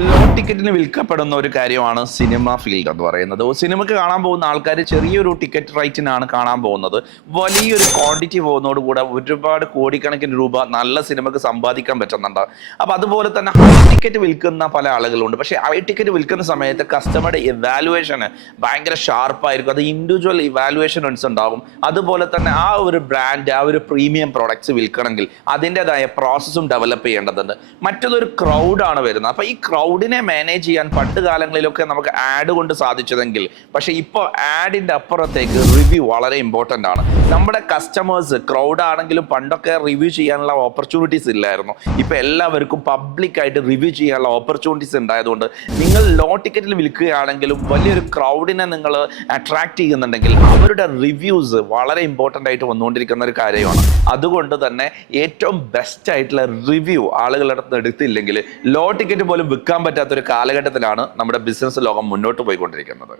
Law ടിക്കറ്റിന് വിൽക്കപ്പെടുന്ന ഒരു കാര്യമാണ് സിനിമ ഫീൽഡ് എന്ന് പറയുന്നത്. സിനിമയ്ക്ക് കാണാൻ പോകുന്ന ആൾക്കാർ ചെറിയൊരു ടിക്കറ്റ് റേറ്റിനാണ് കാണാൻ പോകുന്നത്. വലിയൊരു ക്വാണ്ടിറ്റി പോകുന്നതോടുകൂടെ ഒരുപാട് കോടിക്കണക്കിന് രൂപ നല്ല സിനിമക്ക് സമ്പാദിക്കാൻ പറ്റുന്നുണ്ട്. അപ്പോൾ അതുപോലെ തന്നെ ഹൈ ടിക്കറ്റ് വിൽക്കുന്ന പല ആളുകളുണ്ട്. പക്ഷേ ഹൈ ടിക്കറ്റ് വിൽക്കുന്ന സമയത്ത് കസ്റ്റമറുടെ ഇവാലുവേഷന് ഭയങ്കര ഷാർപ്പായിരിക്കും അത് ഇൻഡിവിജ്വൽ ഇവാലുവേഷൻസ് ഉണ്ടാകും അതുപോലെ തന്നെ ആ ഒരു ബ്രാൻഡ് ആ ഒരു പ്രീമിയം പ്രോഡക്ട്സ് വിൽക്കണമെങ്കിൽ അതിന്റെതായ പ്രോസസ്സും ഡെവലപ്പ് ചെയ്യേണ്ടതുണ്ട്. മറ്റൊരു ക്രൗഡാണ് വരുന്നത്. അപ്പോൾ ഈ ക്രൗഡിനെ മാനേജ് ചെയ്യാൻ പണ്ട് കാലങ്ങളിലൊക്കെ നമുക്ക് ആഡ് കൊണ്ട് സാധിച്ചതെങ്കിൽ പക്ഷേ ഇപ്പോൾ ആഡിന്റെ അപ്പുറത്തേക്ക് റിവ്യൂ വളരെ ഇമ്പോർട്ടന്റ് ആണ്. നമ്മുടെ കസ്റ്റമേഴ്സ് ക്രൗഡ് ആണെങ്കിലും പണ്ടൊക്കെ റിവ്യൂ ചെയ്യാനുള്ള ഓപ്പർച്യൂണിറ്റീസ് ഇല്ലായിരുന്നു. ഇപ്പോൾ എല്ലാവർക്കും പബ്ലിക്കായിട്ട് റിവ്യൂ ചെയ്യാനുള്ള ഓപ്പർച്യൂണിറ്റീസ് ഉണ്ടായതുകൊണ്ട് നിങ്ങൾ ലോ ടിക്കറ്റിൽ വിൽക്കുകയാണെങ്കിലും വലിയൊരു ക്രൗഡിനെ നിങ്ങൾ അട്രാക്ട് ചെയ്യുന്നുണ്ടെങ്കിൽ അവരുടെ റിവ്യൂസ് വളരെ ഇമ്പോർട്ടന്റ് ആയിട്ട് വന്നുകൊണ്ടിരിക്കുന്ന ഒരു കാര്യമാണ്. അതുകൊണ്ട് തന്നെ ഏറ്റവും ബെസ്റ്റ് ആയിട്ടുള്ള റിവ്യൂ ആളുകളുടെ അടുത്ത് എടുത്തില്ലെങ്കിൽ ലോ ടിക്കറ്റ് പോലും വിൽക്കാൻ പറ്റാത്ത ഒരു കാലഘട്ടത്തിലാണ് നമ്മുടെ ബിസിനസ് ലോകം മുന്നോട്ട് പോയിക്കൊണ്ടിരിക്കുന്നത്.